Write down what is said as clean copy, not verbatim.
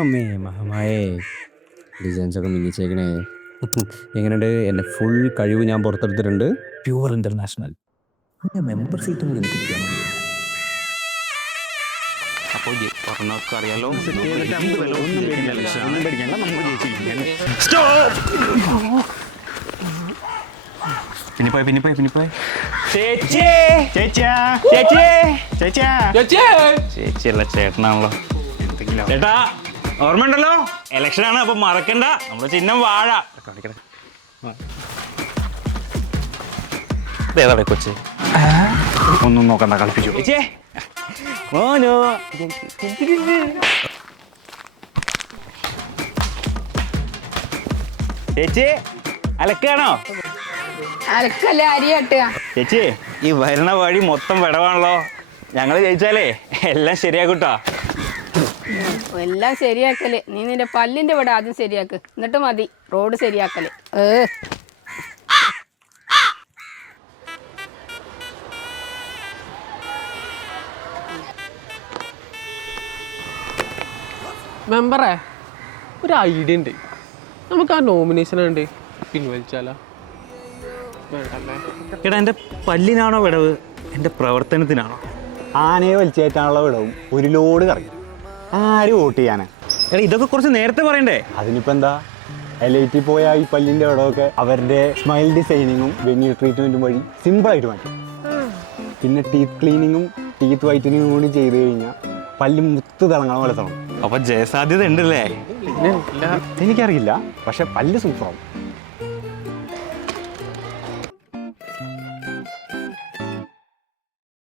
അമ്മേ മഹമായേ ഡിസൈൻസൊക്കെ മിന്നിച്ചേക്കണേ. എങ്ങനെയുണ്ട്? എൻ്റെ ഫുൾ കഴിവ് ഞാൻ പുറത്തെടുത്തിട്ടുണ്ട്. Pure international. മെമ്പർ സീറ്റും കൂടി എനിക്ക് കിട്ടിയാൽ മതി. അപ്പോൾ പറഞ്ഞൊക്കെ അറിയാലോ. പിന്നിപ്പോയി ചേച്ചിയല്ല ചേട്ടനാണല്ലോ. ചേട്ടാ ഓർമ്മ ഉണ്ടല്ലോ, ഇലക്ഷൻ ആണ്, അപ്പൊ മറക്കണ്ട, നമ്മുടെ ചിഹ്നം വാഴ. ഏതാ കൊച്ച്? ഒന്നും നോക്കണ്ട, കളിപ്പിച്ചു. ചേച്ചേ മോനോ ചേച്ചി അലക്കാണോ? അലക്കല്ലേ അരി കെട്ടുക. ചേച്ചി ഈ വരണ വഴി മൊത്തം വിടവാണല്ലോ. ഞങ്ങൾ ജയിച്ചാലേ എല്ലാം ശരിയാക്കൂട്ടോ. എല്ലാം ശരിയാക്കല്. നീ നിന്റെ പല്ലിന്റെ ഇവിടെ ആദ്യം ശരിയാക്ക്, എന്നിട്ട് മതി റോഡ് ശരിയാക്കല്. മെമ്പറേ, ഒരു ഐഡിയ ഉണ്ട്. നമുക്ക് ആ നോമിനേഷൻ ഉണ്ട് പിൻവലിച്ചാലോ? വേണ്ടല്ലേ? എടാ എൻ്റെ പല്ലിനാണോ വിടവ്, എൻ്റെ പ്രവർത്തനത്തിനാണോ? ആനയെ വലിച്ചേറ്റാനുള്ള വിടവും ഒരു ലോഡ് കറങ്ങി. ആര് വോട്ട് ചെയ്യാനാ? എടാ ഇതൊക്കെ കുറച്ച് നേരത്തെ പറയണ്ടേ? അതിനിപ്പോൾ എന്താ, LIT പോയ ഈ പല്ലിൻ്റെ വിടവൊക്കെ അവരുടെ സ്മൈൽ ഡിസൈനിങ്ങും വെന്യൂ ട്രീറ്റ്മെൻറ്റും വഴി സിമ്പിളായിട്ട് മാറ്റി. പിന്നെ ടീത്ത് ക്ലീനിങ്ങും ടീത്ത് വൈറ്റനിങ്ങും കൂടി ചെയ്ത് കഴിഞ്ഞാൽ പല്ല് മുത്ത് തിളങ്ങണ പോലെ തിളങ്ങും. അപ്പൊ ജയസാധ്യത ഉണ്ടല്ലേ? എനിക്കറിയില്ല, പക്ഷെ പല്ല് സൂപ്പറാവും.